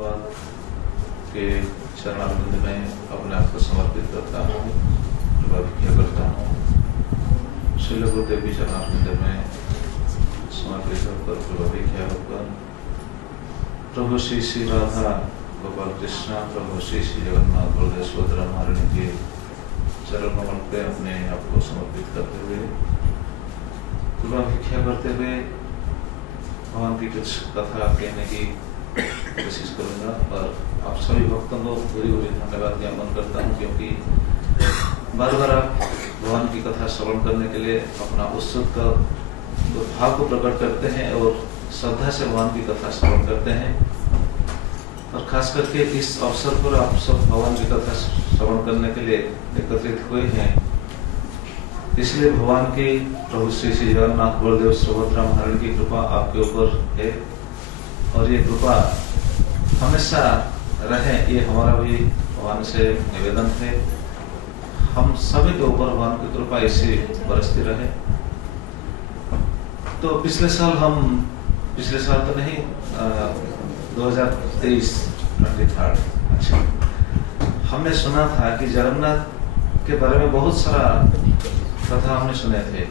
भगवान के चरणारविंद में अपने आप को समर्पित करता हूँ, कृपा करता हूँ। श्रील गुरुदेव की चरणारविंद में समर्पित होकर कृपा होकर प्रभु श्री श्री राधा गोपाल कृष्णा, प्रभु श्री श्री जगन्नाथ बलदेव सुभद्रा महारानी के चरण कमल पे अपने आप को समर्पित करते हुए कृपा भिक्षा करते हुए भगवान की कुछ कथा कहने की कोशिश करूंगा। और आप सभी भक्तों को भूरी भूरी धन्यवाद ज्ञापन करता हूँ, क्योंकि बार बार आप भगवान की कथा श्रवण करने के लिए अपना उत्सुक भाव को प्रकट करते हैं और श्रद्धा से भगवान की कथा श्रवण करते हैं। और खास करके इस अवसर पर आप सब भगवान की कथा श्रवण करने के लिए एकत्रित हुए हैं, इसलिए भगवान की प्रभु श्री श्री जगन्नाथ बलदेव सुभद्रा महारानी की कृपा आपके ऊपर है और ये कृपा हमेशा रहे, ये हमारा भी भगवान से निवेदन है। हम सभी के ऊपर भगवान की कृपा ऐसी बरसती रहे। तो पिछले साल तो नहीं 2023 अच्छा, हमने सुना था कि जगन्नाथ के बारे में बहुत सारा कथा हमने सुने थे,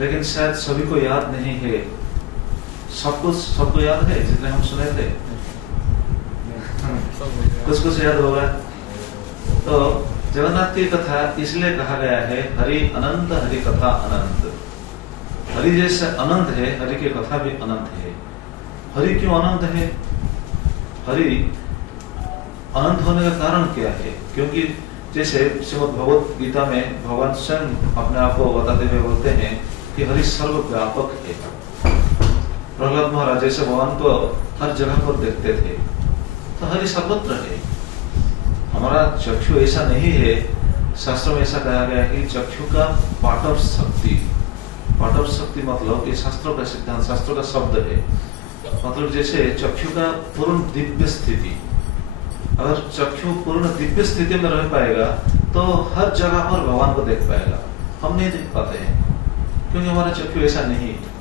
लेकिन शायद सभी को याद नहीं है। सबको याद है जितने हम सुने थे? कुछ याद होगा। तो जगन्नाथ की कथा इसलिए कहा गया है हरि अनंत, हरि कथा अनंत। हरि जैसे अनंत है, हरि की कथा भी अनंत है। हरि क्यों अनंत है? हरि अनंत होने का कारण क्या है? क्योंकि जैसे श्रीमद् भगवत गीता में भगवान स्वयं अपने आप को बताते हुए बोलते हैं कि हरि सर्वव्यापक है। प्रहलाद महाराज जैसे भगवान को हर जगह पर देखते थे, तो हरि सर्वत्र है। हमारा चक्षु ऐसा नहीं है, शास्त्रों में ऐसा कहा गया कि चक्षु का पाटव शक्ति मतलब ये शास्त्रों का सिद्धांत, शास्त्रों का शब्द है। मतलब जैसे चक्षु का पूर्ण दिव्य स्थिति, अगर चक्षु पूर्ण दिव्य स्थिति में रह पाएगा तो हर जगह पर भगवान को देख पाएगा। हम नहीं देख पाते हैं क्योंकि हमारा चक्षु ऐसा नहीं है।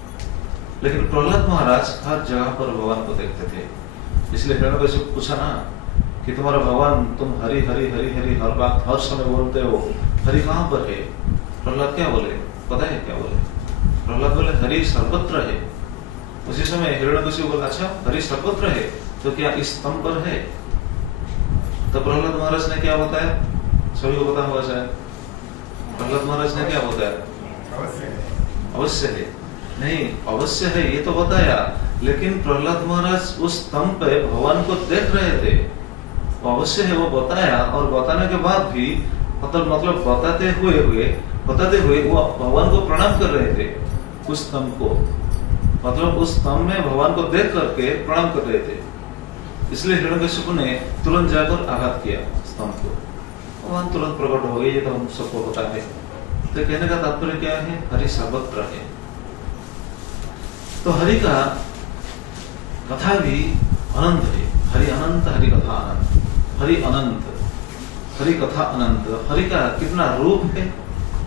लेकिन प्रहलाद महाराज हर जगह पर भगवान को देखते थे। इसलिए हिरण्यकशिपु पूछा ना कि तुम्हारा भगवान, तुम हरि हरि हरि हरि हर बात हर समय बोलते हो, हरि कहाँ पर है? प्रहलाद क्या बोले? पता है क्या बोले? प्रहलाद बोले हरि सर्वत्र है। उसी समय हिरण्यकशिपु बोला अच्छा हरि सर्वत्र है तो क्या इस स्तंभ पर है? तो प्रहलाद महाराज ने क्या बताया? सभी को पता होगा शायद। प्रहलाद महाराज ने क्या बताया? अवश्य है। नहीं, अवश्य है ये तो बताया, लेकिन प्रहलाद महाराज उस स्तंभ पे भगवान को देख रहे थे। वो अवश्य है वो बताया, और बताने के बाद भी मतलब बताते हुए वो भगवान को प्रणाम कर रहे थे उस स्तंभ को। मतलब उस स्तंभ में भगवान को देख करके प्रणाम कर रहे थे। इसलिए हिरण्यकशिपु ने तुरंत जाकर आघात किया स्तंभ को, भगवान तुरंत प्रकट हो गए। ये तो हम सबको पता है। तो कहने का तात्पर्य क्या है? हरि सर्वत्र है। तो हरि का कथा भी अनंत है। हरि अनंत, हरि कथा अनंत। हरि अनंत, हरि कथा अनंत। हरि का कितना रूप है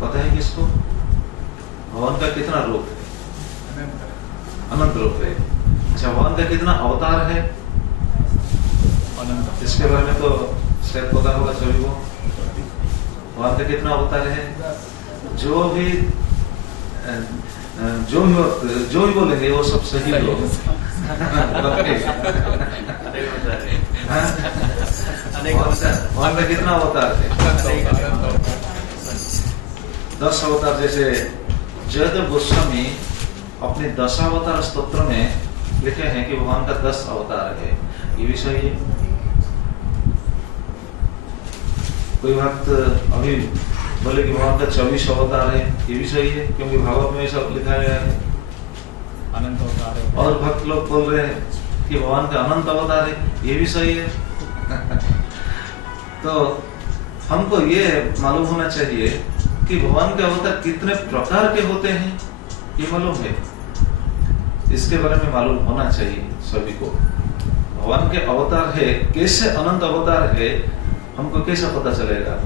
पता है किसको? भगवान का कितना रूप है? अनंत रूप है। अच्छा, भगवान का कितना अवतार है? अनंत। इसके बारे में तो शायद पता होगा सभी को। भगवान का कितना अवतार है? जो भी बोलेंगे वो सब सही लोग। भगवान का कितना अवतार है? 10 अवतार। जैसे जयदेव गोस्वामी अपने 10 अवतार स्तोत्र में लिखे हैं कि भगवान का 10 अवतार है। ये भी सही है। कोई भक्त अभी बोले कि भगवान का 24 अवतार है, ये भी सही है, क्योंकि भागवत में सब लिखा गया है अनंत अवतार है। और भक्त लोग बोल रहे हैं कि भगवान का अनंत अवतार है, ये भी सही है। तो हमको ये मालूम होना चाहिए कि भगवान के अवतार कितने प्रकार के होते हैं, ये मालूम है। इसके बारे में मालूम होना चाहिए सभी को। भगवान के अवतार है, कैसे अनंत अवतार है, हमको कैसे पता चलेगा?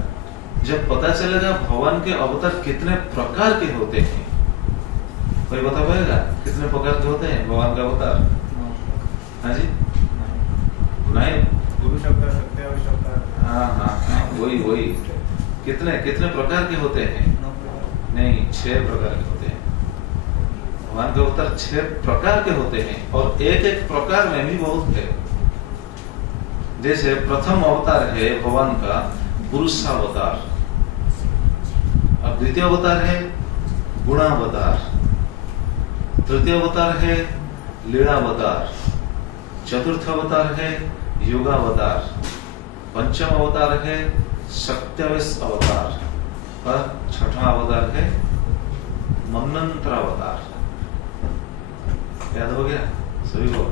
जब पता चलेगा भगवान के अवतार कितने प्रकार के होते हैं। कोई बता पाएगा कितने प्रकार के होते हैं भगवान के अवतार? हाँ जी, हाँ, वही कितने कितने प्रकार के होते हैं? नहीं, 6 प्रकार के होते हैं। भगवान के अवतार 6 प्रकार के होते हैं और एक एक प्रकार में भी बहुत है। जैसे प्रथम अवतार है भगवान का पुरुषावतार, और द्वितीय अवतार है गुणावतार, तृतीय अवतार है लीलावतार, चतुर्थ अवतार है योगावतार, पंचम अवतार है सत्यावेश अवतार, और छठा अवतार है मनंत्रावतार। याद हो गया सभी को?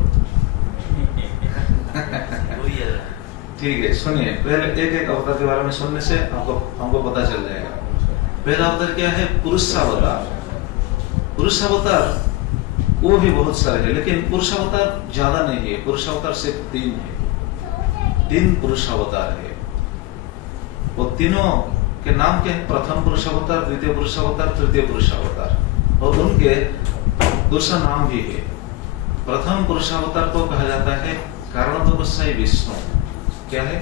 ठीक है, सुनिए, पहले एक एक अवतार के बारे में सुनने से हमको पता चल जाएगा। पहला अवतार क्या है? पुरुषावतार। पुरुषावतार वो भी बहुत सारे हैं, लेकिन पुरुषावतार ज्यादा नहीं है। पुरुषावतार सिर्फ 3 है, 3 पुरुषावतार है। वो तीनों के नाम क्या है? प्रथम पुरुषावतार, द्वितीय पुरुषावतार, तृतीय पुरुषावतार, और उनके दूसरा नाम भी है। प्रथम पुरुषावतार को कहा जाता है कारणोदकसाई विष्णु। क्या है?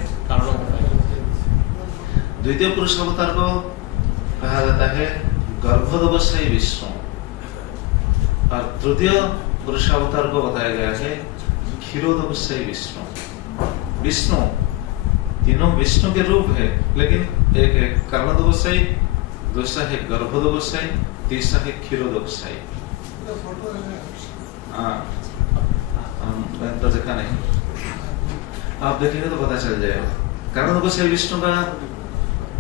द्वितीय पुरुषावतार को कहा जाता है गर्भोदकसाई विष्णु, और तृतीय पुरुषावतार को बताया गया है क्षीरोदकसाई विष्णु। विष्णु तीनों विष्णु के रूप है, लेकिन एक है कर्णोदकसाई, दूसरा है गर्भोदकसाई, तीसरा है क्षीरोदकसाई। मैंने तो देखा नहीं, आप देखेंगे तो पता चल जाएगा। कर्णोदकसाई विष्णु का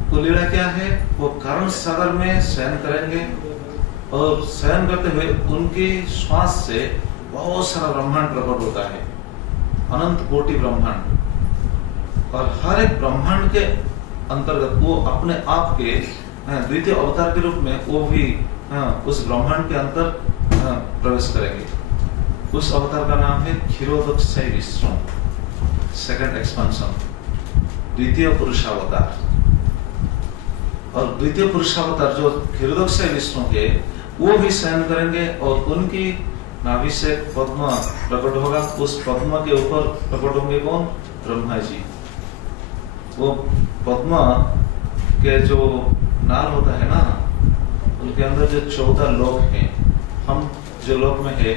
तो लीला क्या है? वो कर्ण सागर में शयन करेंगे, और शयन करते हुए उनकी श्वास से बहुत सारा ब्रह्मांड प्रकट होता है, अनंत कोटि ब्रह्मांड, और हर एक ब्रह्मांड के अंतर्गत वो अपने आप के द्वितीय अवतार के रूप में वो भी उस ब्रह्मांड के अंदर प्रवेश करेंगे। उस अवतार का नाम है क्षीरोदकसाई विष्णु, सेकंड एक्सपेंशन, द्वितीय पुरुषावतार। और द्वितीय पुरुषावतार जो क्षीरोदकसाई विष्णु के, वो भी शयन करेंगे, और उनकी नाभि से पद्म प्रकट होगा। उस पद्म के ऊपर प्रकट होंगे कौन? ब्रह्मा जी। वो पद्म के जो नाल होता है ना, उनके अंदर जो 14 लोक हैं, हम जो लोक में है,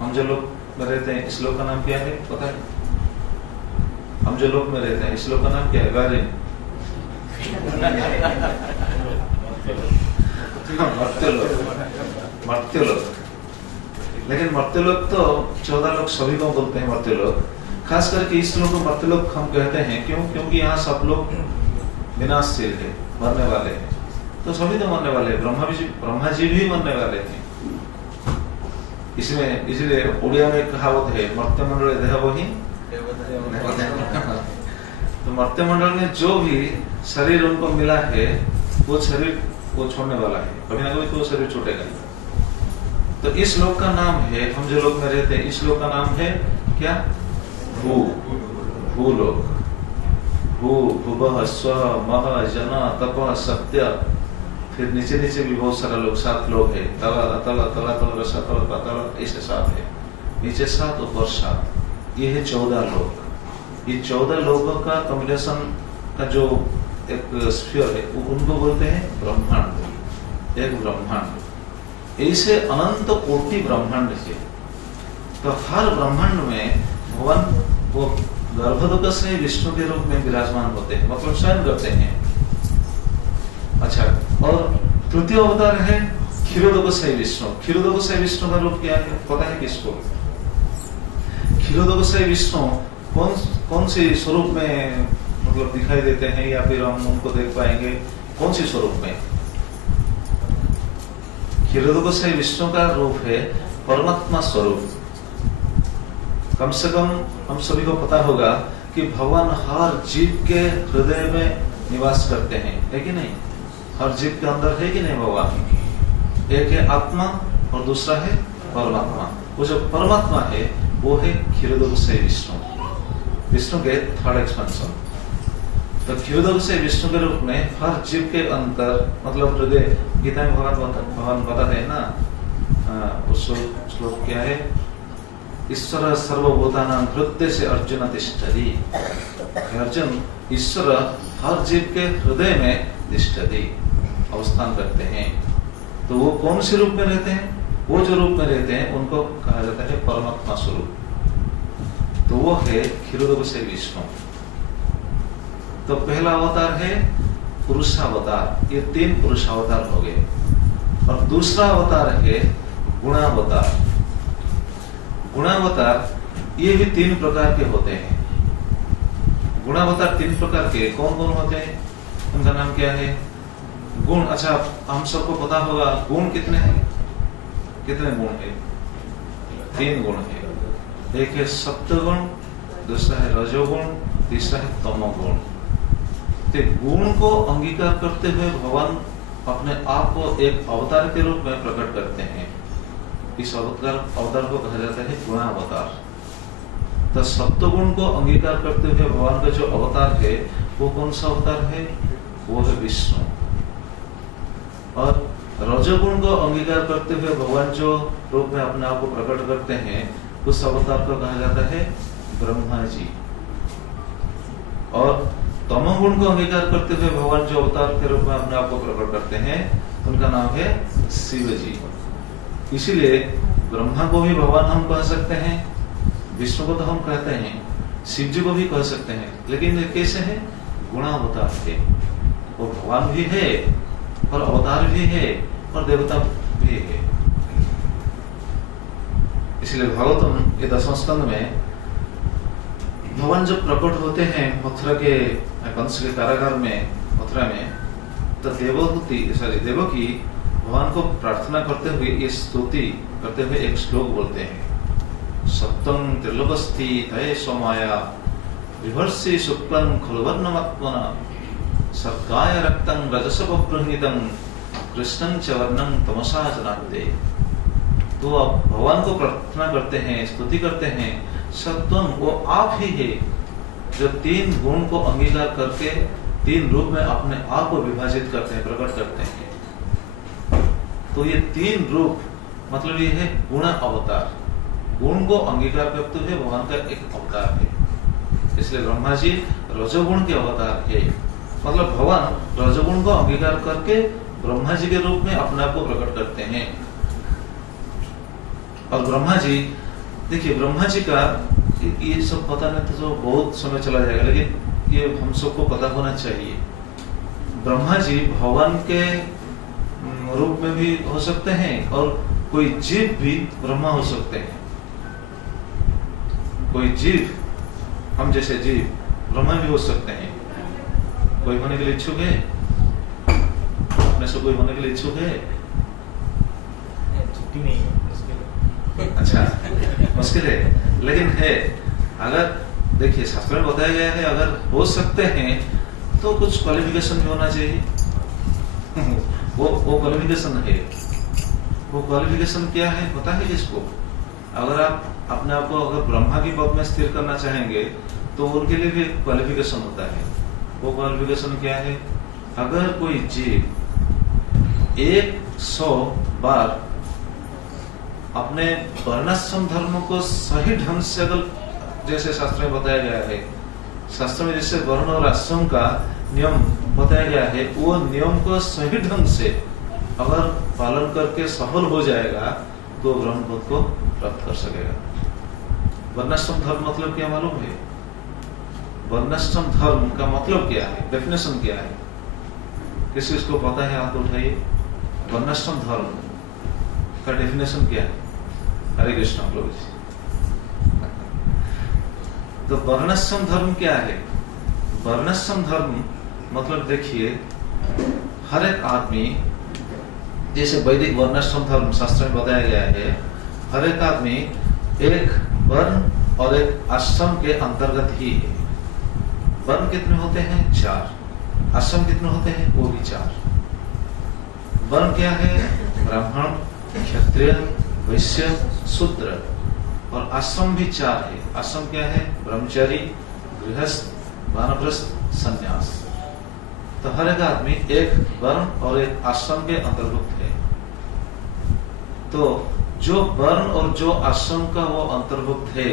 हम जो लोक में रहते हैं, इस लोक का नाम क्या है पता है? हम जो लोक में रहते हैं, इस लोक का नाम क्या है? मर्त्यलोक। मर्त्यलोक। लेकिन मर्त्यलोक तो 14 लोग सभी को बोलते हैं मर्त्यलोक। खास करके इस लोक को मर्त्यलोक हम कहते हैं, क्यों? क्योंकि यहाँ सब लोग विनाशशील है, मरने वाले हैं। तो सभी तो मरने वाले हैं, ब्रह्मा जी भी मरने वाले हैं। इसमें इसलिए उड़िया में कहावत है, मर्त्य मंडल देह वही। तो मर्त्य मंडल में जो भी शरीर उनको मिला है, वो शरीर वो छोड़ने वाला है, कभी ना कभी तो वो शरीर छूटेगा। तो इस लोक का नाम है, हम जो लोक में रहते हैं, इस लोक का नाम है क्या? भूलोक। भूभः स्वः महः जनः तपः सत्य। फिर नीचे नीचे भी बहुत सारा लोग, 7 लोग है, तल अतल तल तल रसातल पाताल, ऐसे 7 है। नीचे 7, ऊपर 7, ये है 14 लोग। ये 14 लोगों का कॉम्बिनेशन का जो एक स्फीयर है, उनको बोलते हैं ब्रह्मांड, एक ब्रह्मांड। ऐसे अनंत कोटि ब्रह्मांड है। तो हर ब्रह्मांड में भगवान वो गर्भोदकसाई विष्णु के रूप में विराजमान होते हैं, मतलब शयन करते हैं। अच्छा, और तृतीय अवतार है क्षीरोदकसाई विष्णु। क्षीरोदकसाई विष्णु का रूप क्या है पता है किसको? क्षीरोदकसाई विष्णु कौन सी स्वरूप में मतलब दिखाई देते हैं, या फिर हम उनको देख पाएंगे कौन सी स्वरूप में? क्षीरोदकसाई विष्णु का रूप है परमात्मा स्वरूप। कम से कम हम सभी को पता होगा कि भगवान हर जीव के हृदय में निवास करते हैं, है कि नहीं? हर जीव के अंदर है कि नहीं भगवान? एक है आत्मा और दूसरा है परमात्मा। वो जो परमात्मा है वो है क्षीरोदकसाई विष्णु, विष्णु के 3rd एक्सपेंशन। तो क्षीरोदकसाई विष्णु के रूप में हर जीव के अंतर, मतलब हृदय, गीता में भगवान बताते हैं ना, उस श्लोक क्या है? ईश्वर सर्वभूतानां हृदय से अर्जुन तिष्ठति। अर्जुन, ईश्वर हर जीव के हृदय में तिष्ठति, अवस्थान करते हैं। तो वो कौन से रूप में रहते हैं? वो जो रूप में रहते हैं उनको कहा जाता है परमात्मा स्वरूप। तो वो है क्षीरोदक से विष्णु। तो पहला अवतार है पुरुषावतार, ये 3 पुरुषावतार हो गए। और दूसरा अवतार है गुणावतार। गुणावतार ये भी 3 प्रकार के होते हैं। गुणावतार 3 प्रकार के कौन कौन होते हैं? उनका नाम क्या है? गुण, अच्छा हम सबको पता होगा गुण कितने हैं? कितने गुण है? 3 गुण है। एक है सत्वगुण, दूसरा है रजोगुण, तीसरा है तमोगुण। तो गुण को अंगीकार करते हुए भगवान अपने आप को एक अवतार के रूप में प्रकट करते हैं। इस अवतार को कहा जाता है गुणावतार। तो सत्वगुण को अंगीकार करते हुए भगवान का जो अवतार है वो कौन सा अवतार है? वो है विष्णु। और रजोगुण को अंगीकार करते हुए भगवान जो रूप में अपने आप को प्रकट करते हैं उस अवतार को कहा जाता है ब्रह्मा जी। और तमोगुण को अंगीकार करते हुए भगवान जो अवतार के रूप में अपने आप को प्रकट करते हैं उनका नाम है शिव जी। इसीलिए ब्रह्मा को भी भगवान हम कह सकते हैं, विष्णु को तो हम कहते हैं, शिव जी को भी कह सकते हैं। लेकिन ये कैसे है? गुणावतार है। वो भगवान भी है और अवतार भी है और देवता भी है। इसलिए भागवतम ये 10वें स्कंद में भगवान जब प्रकट होते हैं मथुरा के कंस के कारागार में, मथुरा में, तो देवकी भगवान को प्रार्थना करते हुए ये स्तुति करते हुए एक श्लोक बोलते हैं। सप्तम त्रिलोकस्थि तय सोमाया विभर्षि शुक्लं खलुवर्णमात्मना सर्गाय रक्तं रजसवप्रणीतं कृष्णं च वर्णं तमसा जनाते। तो आप भगवान को प्रार्थना करते हैं, स्तुति करते हैं, सत्वम वो आप ही है जो 3 गुण को अंगीकार करके 3 रूप में अपने आप को विभाजित करते हैं, प्रकट करते हैं। तो ये 3 रूप मतलब ये है गुण अवतार। गुण को अंगीकार करते हुए भगवान का एक अवतार है। इसलिए ब्रह्मा जी रजोगुण के अवतार है। मतलब भगवान रजोगुण को अंगीकार करके ब्रह्मा जी के रूप में अपने आप को प्रकट करते हैं। और ब्रह्मा जी, देखिए ब्रह्मा जी का ये सब पता नहीं तो बहुत समय चला जाएगा, लेकिन ये हम सबको पता होना चाहिए। ब्रह्मा जी भगवान के रूप में भी हो सकते हैं और कोई जीव भी ब्रह्मा हो सकते हैं। कोई जीव, हम जैसे जीव ब्रह्मा भी हो सकते हैं। कोई होने के लिए इच्छुक है? अपने से कोई होने के लिए इच्छुक है? छुट्टी नहीं है, अच्छा, मुश्किल है, लेकिन है। अगर देखिए शास्त्र में बताया गया है अगर हो सकते हैं तो कुछ क्वालिफिकेशन भी होना चाहिए। वो क्वालिफिकेशन है। वो क्वालिफिकेशन क्या है पता है किसको? अगर आप अपने आप को अगर ब्रह्मा की पद में स्थिर करना चाहेंगे तो उनके लिए भी क्वालिफिकेशन होता है। वो क्वालिफिकेशन क्या है? अगर कोई जीव 100 बार अपने वर्णाश्रम धर्म को सही ढंग से, अगर जैसे शास्त्र में बताया गया है, शास्त्र में जैसे वर्ण और आश्रम का नियम बताया गया है, वो नियम को सही ढंग से अगर पालन करके सफल हो जाएगा तो ब्रह्म पद को प्राप्त कर सकेगा। वर्णाश्रम धर्म मतलब क्या मालूम है? वर्णाश्रम धर्म का मतलब क्या है? डेफिनेशन क्या है? किसी इसको पता है? हाथ उठाइए। वर्णाश्रम धर्म का डेफिनेशन क्या है? हरे कृष्ण प्रभु जी। तो वर्णाश्रम धर्म क्या है? वर्णाश्रम धर्म मतलब देखिए, हर एक आदमी, जैसे वैदिक वर्णाश्रम धर्म शास्त्र में बताया गया है, हर एक आदमी एक वर्ण और एक आश्रम के अंतर्गत ही है। वर्ण कितने होते हैं? 4। आश्रम कितने होते हैं? वो भी 4। वर्ण क्या है? ब्राह्मण, क्षत्रिय, वैश्य, शूद्र। और आश्रम भी 4 है। आश्रम क्या है? ब्रह्मचारी, गृहस्थ, वानप्रस्थ, संन्यास। तो हर एक आदमी एक वर्ण और एक आश्रम के अंतर्भुक्त है। तो जो वर्ण और जो आश्रम का वो अंतर्भुक्त है,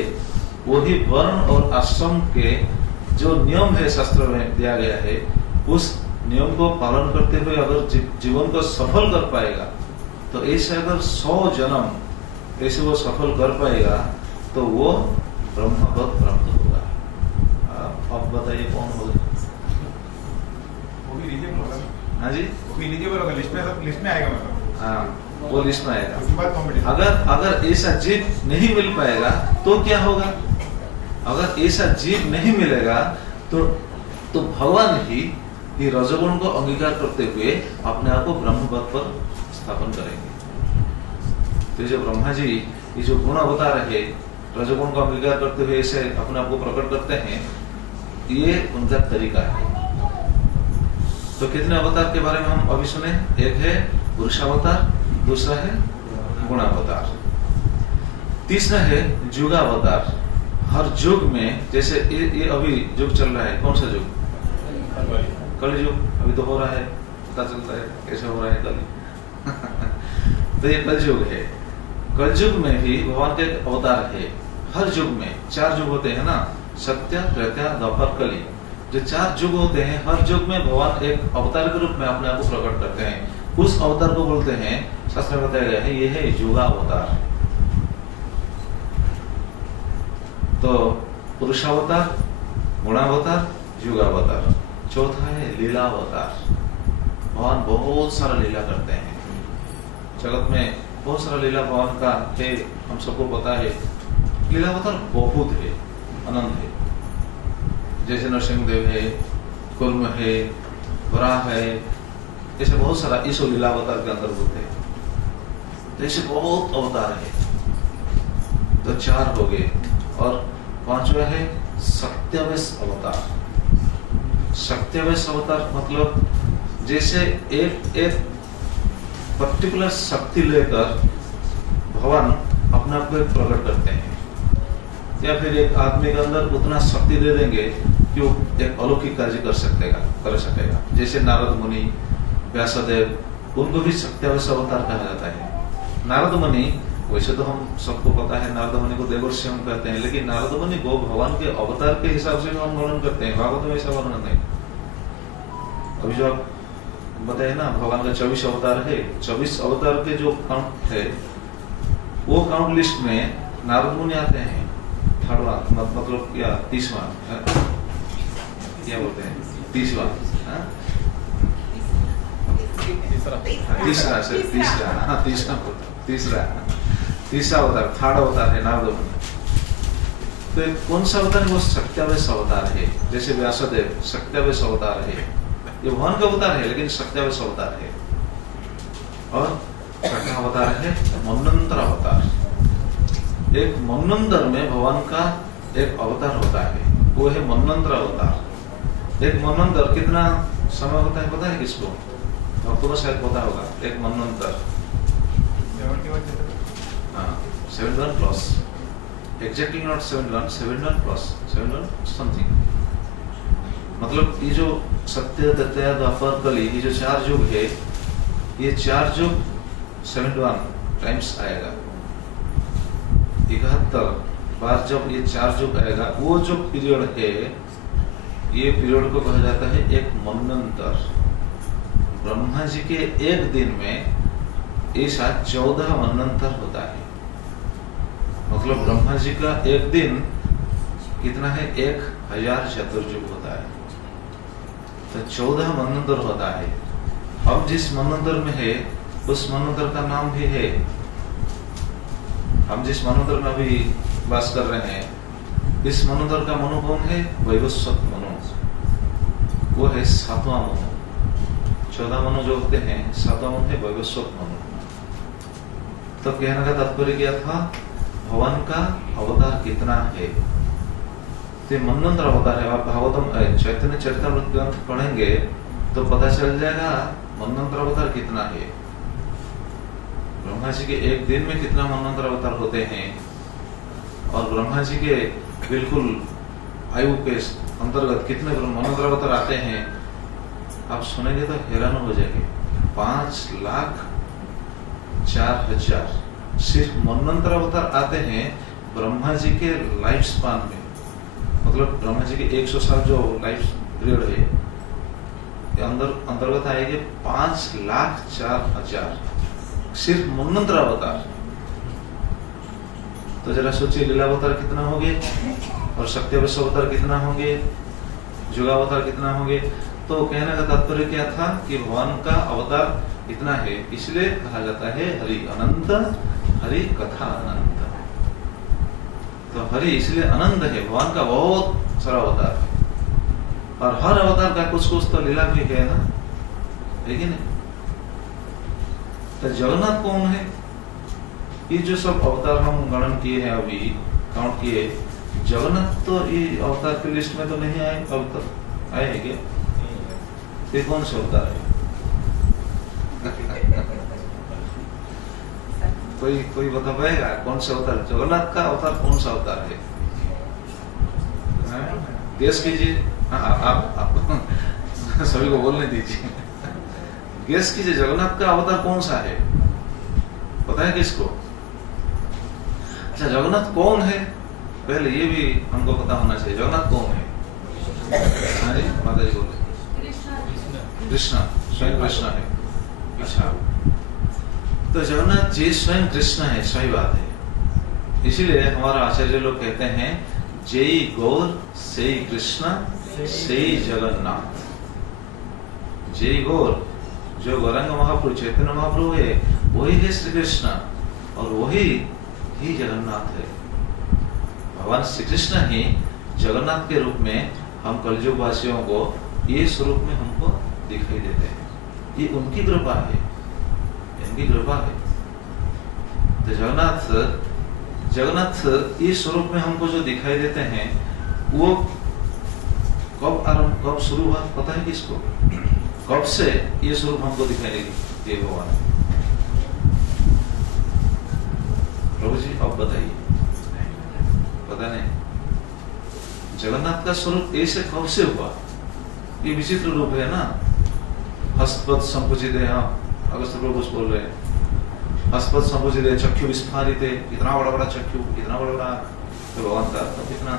वही वर्ण और आश्रम के जो नियम है शास्त्र में दिया गया है, उस नियम को पालन करते हुए अगर जीवन को सफल कर पाएगा, तो ऐसे अगर 100 जन्म ऐसे वो सफल कर पाएगा तो वो ब्रह्मपद प्राप्त होगा। अब बताइए कौन होगा? वो भी एलिजिबल होगा। हाँ जी, वो भी एलिजिबल होगा, लिस्ट में आएगा मतलब। हाँ, वो लिस्ट में आएगा। उसके बाद कॉम्पिटिशन। अगर ऐसा जीव नहीं मिल पाएगा तो क्या होगा? अगर ऐसा जीव नहीं मिलेगा तो भगवान ही ये रजोगुण को अंगीकार करते हुए अपने आप को ब्रह्मपद पर स्थापन करेंगे। तो जो ब्रह्मा जी ये जो गुण अवतार है, रजोगुण को अंगीकार करते हुए ऐसे अपने आप को प्रकट करते हैं, ये उनका तरीका है। तो कितने अवतार के बारे में हम अभी सुने? एक है पुरुषावतार, दूसरा है गुणावतार, तीसरा है युगावतार। हर युग में, जैसे ये अभी युग चल रहा है, कौन सा युग? कलि युग अभी तो हो रहा है, पता चलता है कैसे हो रहा है कलि। तो ये कल युग है। कल युग में भी भगवान के अवतार है। हर युग में 4 युग होते हैं ना, सत्य, त्रेता, द्वापर, कलि। जो 4 युग होते हैं, हर युग में भगवान एक अवतार के रूप में अपने आप को प्रकट करते हैं। उस अवतार को बोलते हैं, शास्त्र में बताया गया है, ये है युगावतार। तो पुरुषावतार, गुणावतार, युगावतार। चौथा है लीलावतार। भगवान बहुत सारा लीला करते हैं। जगत में बहुत सारा लीला भगवान का है, हम सबको पता है। लीलावतार बहुत है, अनंत है। जैसे नरसिंह देव है, कुर्म है, वराह है, ऐसे बहुत सारा इस लीलावतार के अंतर्भूत है। तो ऐसे बहुत अवतार है। तो 4 हो गए। और 5वां है सत्यावेश अवतार। सत्यावेश अवतार मतलब जैसे एक पर्टिकुलर शक्ति लेकर भगवान अपने आप को प्रकट करते हैं, या फिर एक आदमी के अंदर उतना शक्ति दे देंगे कि वो एक अलौकिक कार्य कर सकेगा। जैसे नारद मुनि, व्यासदेव, उनको भी सत्यावेश अवतार कहा जाता है। नारद मुनि, वैसे तो हम सबको पता है नारद मुनि को देवर्षि हम कहते हैं, लेकिन नारद मुनि को भगवान के अवतार के हिसाब से हम वर्णन करते हैं। भागवत में ऐसा वर्णन है। अभी जो आप बताए ना, भगवान का 24 अवतार है। 24 अवतार के जो काउंट है, वो काउंट लिस्ट में नारद मुनि आते हैं। 3rd मतलब क्या 30वां, क्या बोलते हैं 30वां, तीसरा अवतार, 3rd अवतार है नारद मुनि। तो कौन सा अवतार है? वो सत्यावेश अवतार है। जैसे व्यासदेव सत्यावेश अवतार है। ये भगवान का अवतार है, लेकिन सत्यावेश अवतार है। और छठा अवतार है मनवंतर अवतार। एक मनवंतर में भगवान का एक अवतार होता है, वो है मनवंतर अवतार। एक मनवंतर कितना समय होता है पता है किसको? आपको तो शायद पता होगा। एक मनवंतर 71 plus, exactly not 71, 71 plus, 71 something. मतलब ये जो सत्य, त्रेता, द्वापर, कलि, ये जो 4 युग है, ये 4 युग 71 टाइम्स आएगा। 71 बार जब ये 4 युग आएगा, वो जो पीरियड है, ये पीरियड को कहा जाता है एक मनवंतर। ब्रह्मा जी के एक दिन में ऐसा 14 मनवंतर होता है। मतलब ब्रह्मा जी का एक दिन कितना है? 1000 चतुर्युग होता है। तो 14 मनवंतर होता है। हम जिस मनवंतर में है, उस मनवंतर का नाम भी है। हम जिस मनवंतर में अभी वास कर रहे हैं, इस मनवंतर का मनु कौन है? वैवस्वत मनु। वो है 7वां मनु। 14 मनु जो होते हैं, 7वां मनु है वैवस्वत मनु। तो कहने का तात्पर्य क्या था? भगवान का अवतार कितना है? तो मनवंतर अवतार है। आप भागवतम चैतन्य चरितामृत ग्रंथ पढ़ेंगे तो पता चल जाएगा मनवंतर अवतार कितना है। ब्रह्मा जी के एक दिन में कितना मनवंतर अवतार होते हैं, और ब्रह्मा जी के बिल्कुल आयु के अंतर्गत कितने मनवंतर अवतार आते हैं, आप सुनेंगे तो हैरान हो जाएंगे। 5,04,000 सिर्फ मनवंतर अवतार आते हैं ब्रह्मा जी के लाइफ स्पान में, मतलब ब्रह्मा जी के 100 साल जो लाइफ पीरियड है अंतर्गत आएंगे 5,04,000 सिर्फ मनवंतर अवतार। तो जरा सोचिए लीलावतार कितना होंगे और सत्यावश अवतार कितना होंगे, युगावतार कितना होंगे। तो कहने का तात्पर्य क्या था कि भगवान का अवतार इतना है, इसलिए कहा जाता है हरि अनंत, हरि कथा अनंत। तो हरि इसलिए अनंत है, भगवान का बहुत सारा अवतार है और हर अवतार का कुछ कुछ तो लीला भी है ना, है कि नहीं। तो जगन्नाथ कौन है? ये जो सब अवतार हम गणन किए हैं, अभी काउंट किए, जगन्नाथ तो ये अवतार की लिस्ट में तो नहीं आए, अब तक आए हैं क्या? ये कौन सा अवतार है? कोई बता पाएगा कौन सा अवतार? जगन्नाथ का अवतार कौन सा अवतार है? गेस कीजिए। आप सभी को बोलने दीजिए, गेस कीजिए जगन्नाथ का अवतार कौन सा है, पता है किसको? अच्छा, जगन्नाथ कौन है पहले ये भी हमको पता होना चाहिए। जगन्नाथ कौन है? माता जी बोले कृष्ण, स्वयं कृष्ण है। अच्छा, तो जगन्नाथ जी स्वयं कृष्ण है, सही बात है। इसीलिए हमारा आचार्य लोग कहते हैं जय गौर से कृष्ण से जगन्नाथ। जय गौर जो गौरांग महाप्रभु चैतन्य महाप्रभु है वही है श्री कृष्ण और वही ही जगन्नाथ है। भगवान श्री कृष्ण ही जगन्नाथ के रूप में हम कलयुग वासियों को ये स्वरूप में हमको दिखाई देते हैं। ये उनकी कृपा है, इनकी कृपा है। तो जगन्नाथ ये स्वरूप में हमको जो दिखाई देते हैं वो कब शुरू हुआ पता है किसको? कब से ये स्वरूप हमको दिखाई दिए भगवान? प्रभु जी अब बताइए, पता नहीं। जगन्नाथ का स्वरूप ऐसे कब से हुआ? ये विचित्र रूप है ना। हस्तपद संकुचित है, अगस्त प्रभु बोल रहे हैं हस्तपद संकुचित है, चक्षु विस्फारित है, इतना बड़ा बड़ा चक्षु, इतना बड़ा बड़ा भगवान का कितना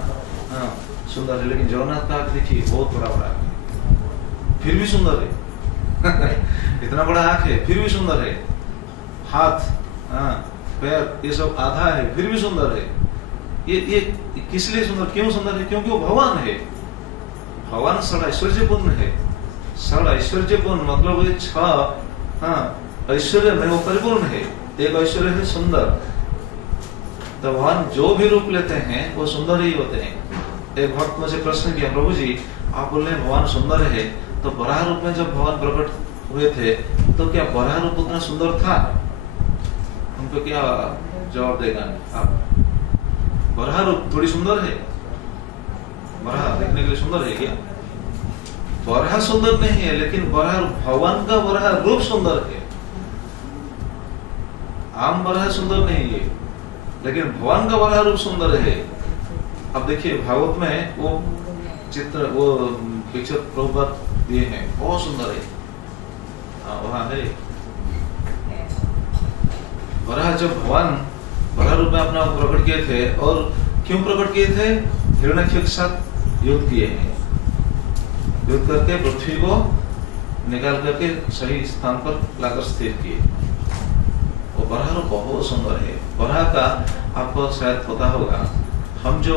सुंदर है। लेकिन जगन्नाथ का देखिए बहुत बड़ा बड़ा है, फिर भी सुंदर है। इतना बड़ा आंख है फिर भी सुंदर है, हाथ पैर ये सब आधा है फिर भी सुंदर है। ये किस लिए सुंदर, क्यों सुंदर है? क्योंकि वो भगवान है। भगवान सड़ा ऐश्वर्यपूर्ण है। सड़ा ऐश्वर्यपूर्ण मतलब ये 6 ऐश्वर्य में वो परिपूर्ण है। एक ऐश्वर्य है सुंदर। तो भगवान जो भी रूप लेते हैं वो सुंदर ही होते हैं। एक भक्त मुझे प्रश्न किया, प्रभु जी आप बोल रहे हैं भगवान सुंदर है, तो बराह रूप में जब भगवान प्रकट हुए थे तो क्या बराह रूप उतना सुंदर था? उनको क्या जवाब देगा आप? बराह रूप थोड़ी सुंदर है? बराह देखने के लिए सुंदर है क्या? बराह सुंदर नहीं है, लेकिन बराह भगवान का बराह रूप सुंदर है। आम बराह सुंदर नहीं है, लेकिन भगवान का बराह रूप सुंदर है। अब देखिए भागवत में वो चित्र, वो पिक्चर प्रभुपाद दिए हैं, बहुत सुंदर है। वहां है बराह। जब भगवान बराह रूप में अपना प्रकट किए थे, और क्यों प्रकट किए थे? हिरण्यक्ष के साथ युद्ध किए हैं। युद्ध करके पृथ्वी को निकाल करके सही स्थान पर लाकर स्थिर किए। वो बराह रूप बहुत सुंदर है। बराह का आपको शायद पता होगा, हम जो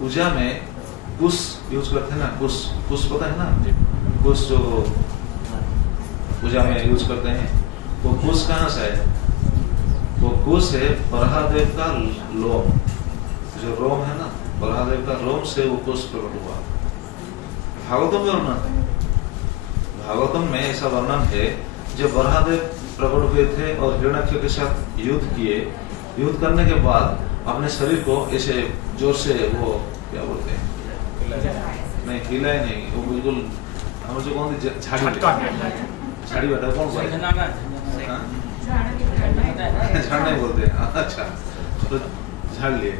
पूजा में कुश यूज करते हैं ना, कुश पता है ना? कुश जो पूजा में यूज करते हैं, वो कुश कहाँ से है? वो कुश है बराहदेव का लोम, जो रोम है ना, बराहदेव का रोम से वो कुश प्रकट हुआ। भागवतम में वर्णन, भागवतम में ऐसा वर्णन है, जब बराहदेव प्रकट हुए थे और हिरण्यक्ष के साथ युद्ध किए, युद्ध करने के बाद अपने शरीर को ऐसे जोर से वो क्या बोलते हैं, नहीं हिलाए नहीं, वो बिल्कुल हम जो कौन सी झाड़ी बैठा कौन सा झाड़ नहीं बोलते। अच्छा, तो झाड़ लिए।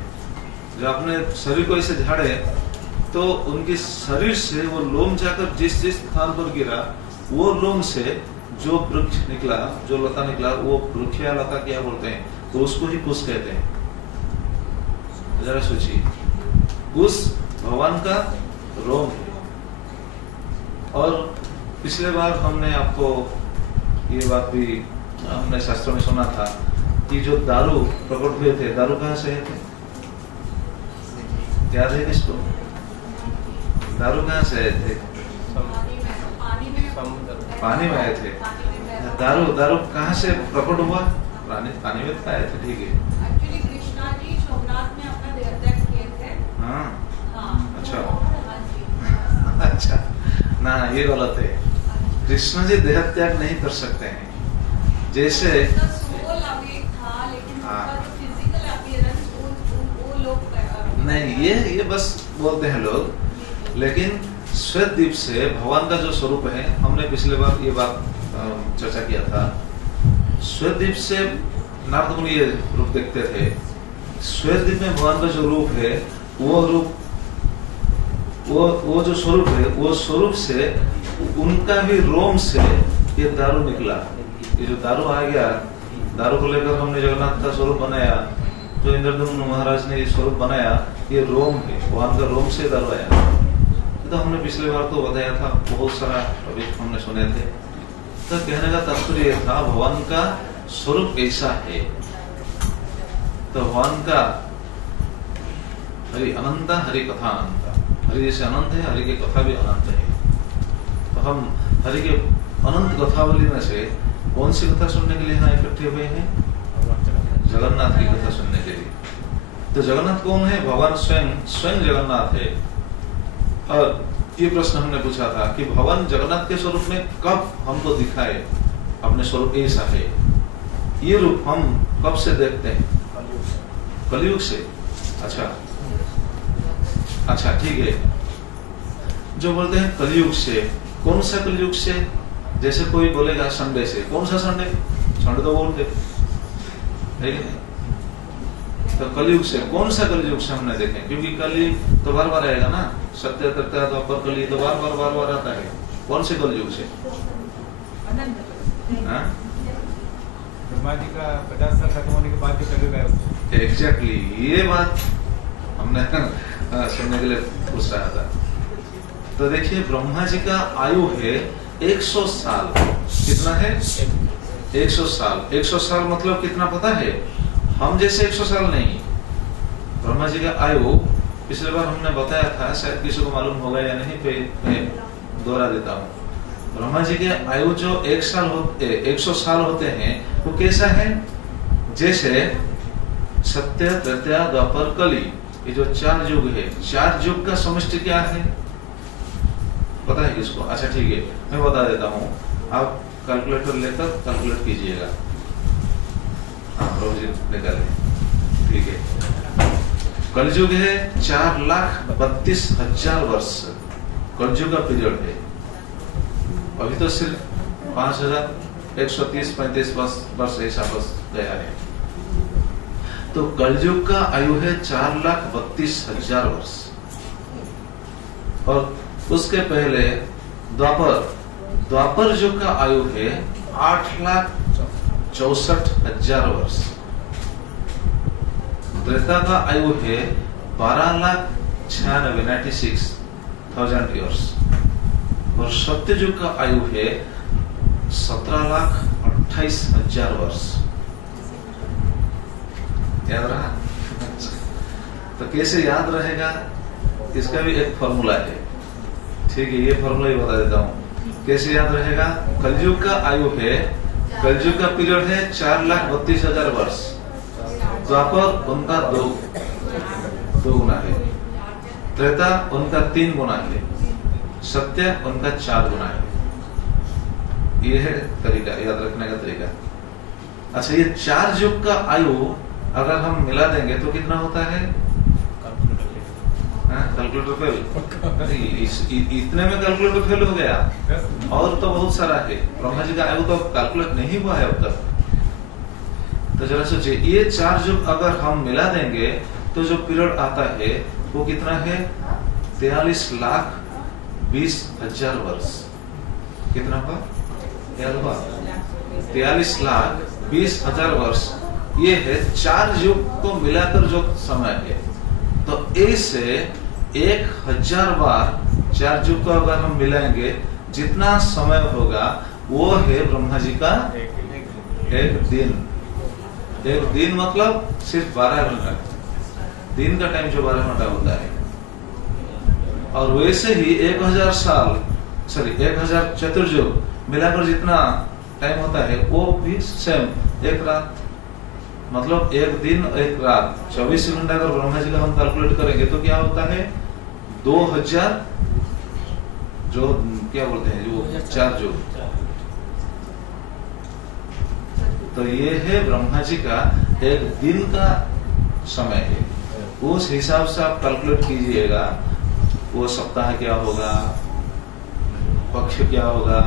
जब अपने शरीर को ऐसे झाड़े तो उनके शरीर से वो लोम जाकर जिस स्थान पर गिरा, वो लोम से जो वृक्ष निकला, जो लता निकला, वो वृक्ष या लता क्या बोलते हैं, तो उसको ही कुश कहते हैं। जरा सोचिए, कुश भगवान का रोम है। और पिछले बार हमने आपको ये बात भी हमने शास्त्रों में सुना था कि जो दारू प्रकट हुए थे, दारू कहाँ से आए थे? याद है किसको? दारू कहाँ से आए थे? पानी में आए थे। दारू कहाँ से प्रकट हुआ? पानी में आए थे, ठीक है। एक्चुअली कृष्णा जी सोमनाथ में अपना देहत्याग किए थे। हाँ, अच्छा ना, ये गलत है। कृष्ण जी देहत्याग नहीं कर सकते हैं। जैसे नहीं, ये बस बोलते हैं लोग, लेकिन श्वेतद्वीप से भगवान का जो स्वरूप है, हमने पिछले बार ये बात चर्चा किया था। श्वेतद्वीप से नारद मुनि ये रूप देखते थे। श्वेतद्वीप में भगवान का जो रूप है, वो रूप, वो जो स्वरूप है, वो स्वरूप से उनका भी रोम से ये दारू निकला। ये जो दारू आ गया, दारू को लेकर हमने जगन्नाथ का स्वरूप बनाया, जो इंद्रदुम्न महाराज ने ये स्वरूप बनाया, ये रोम है, भगवान का रोम से दारू आया। तो हमने पिछले बार तो बताया था, बहुत सारा टॉपिक हमने सुने थे। तो कहने का तात्पर्य यह था, भगवान का स्वरूप ऐसा है। तो भगवान का हरि अनंत, हरि कथा अनंत। हरि जैसे अनंत है, हरि की कथा भी अनंत है। तो हम हरि के अनंत कथावली में से कौन सी कथा सुनने के लिए यहाँ इकट्ठे हुए हैं? जगन्नाथ की कथा सुनने के लिए। तो जगन्नाथ कौन है? भगवान स्वयं जगन्नाथ है। और ये प्रश्न हमने पूछा था कि भगवान जगन्नाथ के स्वरूप में कब हमको दिखाए अपने स्वरूप ऐसा है। ये रूप हम कब से देखते हैं? कलयुग से। अच्छा ठीक है। जो बोलते हैं कलयुग से, कौन सा कलयुग से? जैसे कोई बोलेगा संडे से, कौन सा संडे? संडे तो बोलते है कि नहीं? तो कलयुग से, कौन सा कलयुग से हमने देखे? क्योंकि कलयुग तो बार बार आएगा ना, सत्य करता है तो अपर कली तो बार बार आता है। कौन से कलयुग से? ब्रह्मा जी का 50 साल खत्म होने के बाद जो कलयुग है। एग्जैक्टली, ये बात हमने सुनने के लिए पूछ रहा था। तो देखिए, ब्रह्मा जी का आयु है 100 साल। कितना है? 100 साल। 100 साल मतलब कितना पता है? हम जैसे 100 साल नहीं। ब्रह्मा जी का आयु पिछले बार हमने बताया था, शायद किसी को मालूम होगा या नहीं, मैं दोहरा देता हूँ। ब्रह्मा जी के आयु जो 100 साल होते हैं, वो कैसा है? जैसे सत्य, त्रेता, द्वापर, कली, ये जो 4 युग है, 4 युग का समष्टि क्या है? पता है किसको? अच्छा ठीक है, मैं बता देता हूँ। आप कैलकुलेटर लेकर कैलकुलेट कीजिएगा। हाँ प्रभु जी निकालें, ठीक है। कलयुग है 4,32,000 वर्ष कलयुग का पीरियड है। अभी तो सिर्फ 5,130-35 वर्ष ऐसा बस गया है। तो कलयुग का आयु है 4,32,000 वर्ष। और उसके पहले द्वापर युग का आयु है 8,64,000 वर्ष। त्रेता का आयु है 12,96,000 ईयर्स। और सत्य युग का आयु है 17,28,000 वर्ष। याद रहा? तो कैसे याद रहेगा? इसका भी एक फॉर्मूला है, ठीक है। ये फॉर्मूला ही बता देता हूँ कैसे याद रहेगा। कलयुग का आयु है, कलयुग का पीरियड है 4,32,000 वर्ष। द्वापर उनका 2 गुना है, त्रेता उनका 3 गुना है, सत्य उनका 4 गुना है। ये है तरीका, याद रखने का तरीका। अच्छा, ये 4 युग का आयु अगर हम मिला देंगे तो कितना होता है? Calculator fail. इतने में कैलकुलेटर फेल हो गया। और तो बहुत सारा है। ब्रह्मा जी का आयु तो कैलकुलेट नहीं हुआ है अब तक। तो जरा सोचिए, ये 4 युग अगर हम मिला देंगे तो जो पीरियड आता है वो कितना है? 43,20,000 वर्ष। कितना हुआ? 43,20,000 वर्ष ये है 4 युग को मिलाकर जो समय है। तो ए से 1000 बार 4 युग को अगर हम मिलाएंगे, जितना समय होगा वो है ब्रह्मा जी का एक दिन। एक दिन मतलब सिर्फ 12 घंटा, दिन का टाइम जो 12 घंटा होता है। और वैसे ही 1000 साल, सॉरी 1000 चतुर्युग मिलाकर जितना टाइम होता है वो भी सेम एक रात, मतलब एक दिन एक रात 24 घंटा अगर ब्रह्मा जी का हम कैलकुलेट करेंगे तो क्या होता है 2000, जो क्या बोलते हैं जो 4 युग। तो ये है ब्रह्मा जी का एक दिन का समय है। उस हिसाब से आप कैलकुलेट कीजिएगा, वो सप्ताह क्या होगा, पक्ष क्या होगा,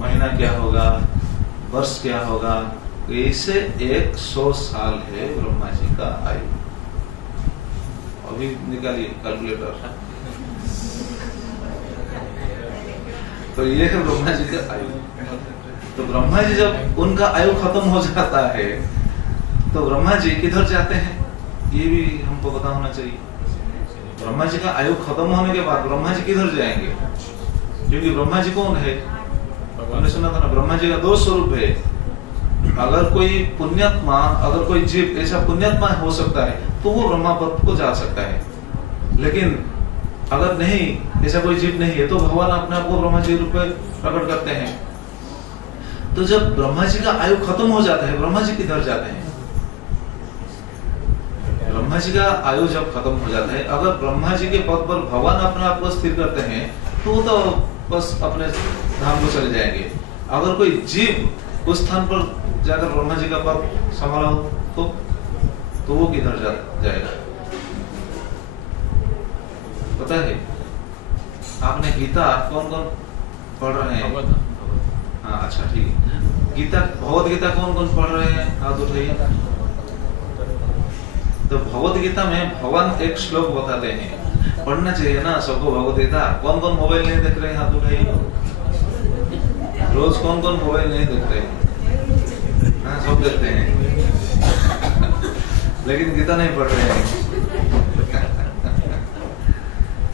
महीना क्या होगा, वर्ष क्या होगा। ऐसे 100 साल है ब्रह्मा जी का आयु। अभी निकालिए कैलकुलेटर। तो ये है ब्रह्मा जी का आयु। तो ब्रह्मा जी जब उनका आयु खत्म हो जाता है तो ब्रह्मा जी किधर जाते हैं, ये भी हमको पता होना चाहिए। ब्रह्मा जी का आयु खत्म होने के बाद ब्रह्मा जी किधर जाएंगे, क्योंकि ब्रह्मा जी कौन है, हमने सुना था ना, ब्रह्मा जी का 2 स्वरूप है। अगर कोई पुण्यात्मा, अगर कोई जीव ऐसा पुण्यात्मा हो सकता है तो वो ब्रह्मा पद को जा सकता है, लेकिन अगर नहीं, ऐसा कोई जीव नहीं है तो भगवान अपने आप को ब्रह्मा जी रूप में प्रकट करते हैं। तो जब ब्रह्मा जी का आयु खत्म हो जाता है, ब्रह्मा जी किधर जाते हैं, ब्रह्मा जी का आयु जब खत्म हो जाता है, अगर ब्रह्मा जी के पद पर भगवान अपने आप को स्थिर करते हैं तो वो तो बस अपने धाम को चले जाएंगे। अगर कोई जीव उस स्थान पर जाकर ब्रह्मा जी का पद संभाला तो वो किधर जाएगा, पता है? आपने गीता कौन कौन पढ़ रहे हैं? हाँ अच्छा ठीक है। गीता, भगवत गीता कौन कौन पढ़ रहे हैं, हाथ उठाइए। तो भगवत गीता में भगवान एक श्लोक बताते हैं, पढ़ना चाहिए ना सबको भगवत गीता। कौन कौन मोबाइल नहीं देख रहे हैं, हाथ उठाइए। रोज कौन कौन मोबाइल नहीं देख रहे हैं? हाँ सब देखते हैं लेकिन गीता नहीं पढ़ रहे हैं।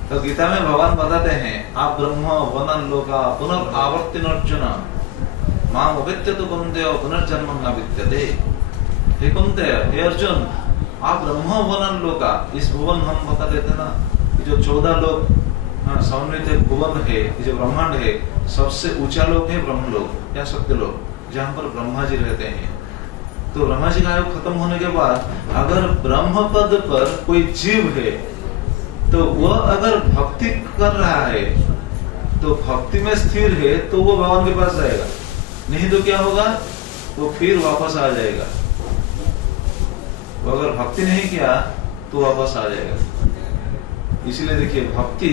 तो गीता में भगवान बताते हैं, आप ब्रह्म वनन लोका पुनर्आवर्तिन अर्जुन माम अविद्य तो कुंदेय पुनर्जन्म न विद्यते। हे कुंदेय, हे अर्जुन, आप ब्रह्म वनन लोका, इस भुवन हम बता देते ना, जो 14 लोक समन्वित भुवन है, जो ब्रह्मांड है, सबसे ऊंचा लोक है ब्रह्म लोक या सत्य लोक, जहाँ पर ब्रह्मा जी रहते हैं। तो ब्रह्मा जी का आयु खत्म होने के बाद अगर ब्रह्म पद पर कोई जीव है तो वह अगर भक्ति कर रहा है, तो भक्ति में स्थिर है तो वो भगवान के पास जाएगा, नहीं तो क्या होगा, वो फिर वापस आ जाएगा। वो अगर भक्ति नहीं किया तो वापस आ जाएगा। इसलिए देखिए भक्ति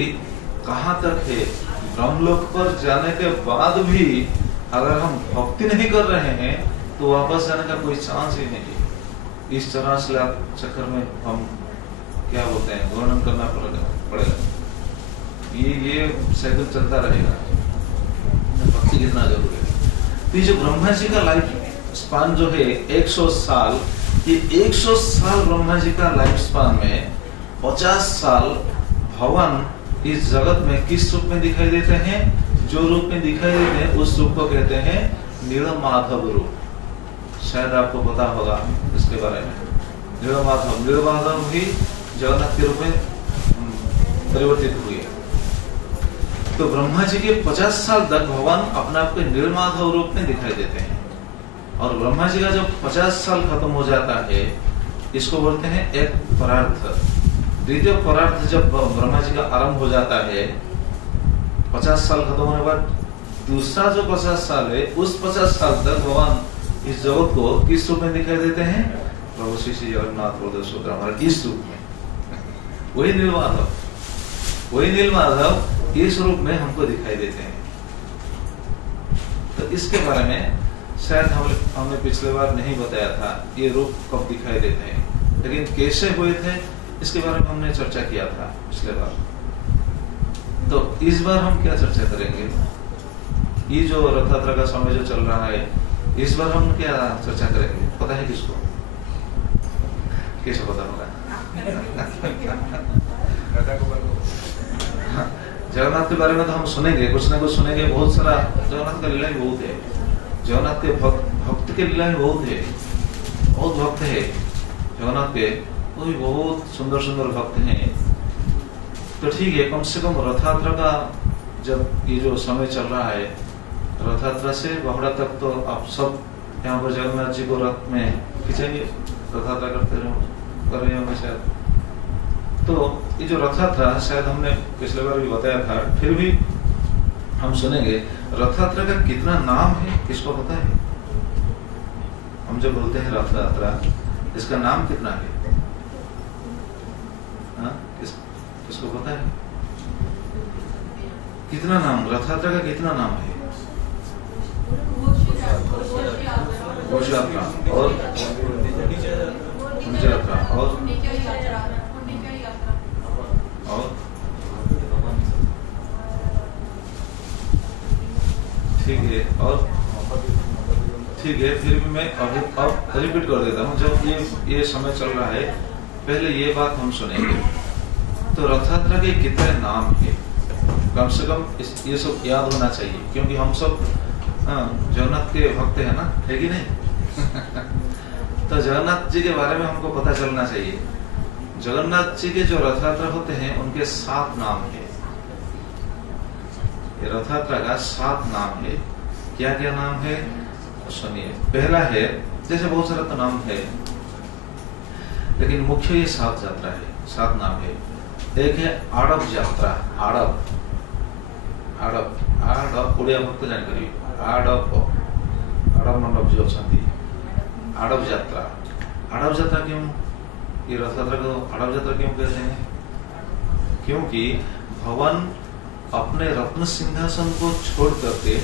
कहाँ तक है, ब्रह्मलोक पर जाने के बाद भी अगर हम भक्ति नहीं कर रहे हैं तो वापस जाने का कोई चांस ही नहीं। इस तरह से चक्कर में हम क्या बोलते हैं, वर्णन करना पड़ेगा। ये साइकिल चलता रहेगा। भक्ति कितना जरूरी है। तो ये जो ब्रह्मा जी का लाइफ स्पान जो है 100 साल, ये 100 साल ब्रह्मा जी का लाइफ स्पान में 50 साल भगवान इस जगत में किस रूप में दिखाई देते हैं, जो रूप में दिखाई देते हैं उस रूप को कहते हैं नीलमाधव रूप। शायद आपको पता होगा इसके बारे में। नीलमाधव भी जगन्नाथ के रूप में परिवर्तित हुए। तो ब्रह्मा जी के 50 साल तक भगवान अपने आप को नीलमाधव रूप में दिखाई देते हैं, और ब्रह्मा जी का जब 50 साल खत्म हो जाता है, इसको बोलते हैं एक परार्थ। द्वितीय परार्थ जब ब्रह्मा जी का आरंभ हो जाता है, 50 साल खत्म होने के बाद दूसरा जो 50 साल है, उस 50 साल तक भगवान इस जगत को किस रूप में दिखाई देते हैं, प्रभु श्री जगन्नाथ इस रूप में। वही नीलमाधव इस रूप में हमको दिखाई देते हैं। तो इसके बारे में शायद हमने पिछले बार नहीं बताया था, ये रूप कब दिखाई देते हैं, लेकिन कैसे हुए थे इसके बारे में हमने चर्चा किया था पिछले बार। तो इस बार हम क्या चर्चा करेंगे, ये जो रथ यात्रा का समय जो चल रहा है, इस बार हम क्या चर्चा करेंगे, पता है किसको? कैसे पता होगा? गदा को बोलो। जगन्नाथ के बारे में तो हम सुनेंगे, कुछ ना कुछ सुनेंगे, बहुत सारा जगन्नाथ का लीला ही बहुत है, जगन्नाथ के भक्त के लीला ही बहुत है, बहुत भक्त है जगन्नाथ के, वो भी बहुत सुंदर सुंदर भक्त हैं। तो ठीक है, कम से कम रथ यात्रा का जब ये जो समय चल रहा है, रथ यात्रा से बावड़ा तक तो आप सब यहाँ पर जगन्नाथ जी को रथ में खींचेंगे, रथ यात्रा कर रहे होंगे शायद। तो ये जो रथ यात्रा शायद हमने पिछले बार भी बताया था, फिर भी हम सुनेंगे रथ यात्रा का कितना नाम है, किसको पता है? हम जो बोलते हैं रथ यात्रा, इसका नाम कितना है? हाँ, किसको पता है? कितना नाम, रथ यात्रा का कितना नाम है? घोष यात्रा और गुंज यात्रा और ठीक है, और ठीक है, फिर भी मैं अब रिपीट कर देता हूँ। जब ये समय चल रहा है, पहले ये बात हम सुनेंगे। तो रथ यात्रा के कितने नाम है, कम से कम ये सब याद होना चाहिए, क्योंकि हम सब जगन्नाथ के भक्त है ना, है कि नहीं? तो जगन्नाथ जी के बारे में हमको पता चलना चाहिए। जगन्नाथ जी के जो रथ यात्रा होते हैं, उनके 7 नाम है। ये रथ यात्रा का 7 नाम है। क्या क्या नाम है सुनिए। पहला है, जैसे बहुत सारा तो नाम है, लेकिन मुख्य ये 7 यात्रा है, 7 नाम है। एक है आड़प यात्रा, आड़प ओडिया भक्त जानकारी, आड़प मंडप जो आड़प यात्रा। आड़प यात्रा क्यों, ये रथ यात्रा को आड़प यात्रा क्यों कहते हैं? क्योंकि भगवान अपने रत्न सिंहासन को छोड़ करके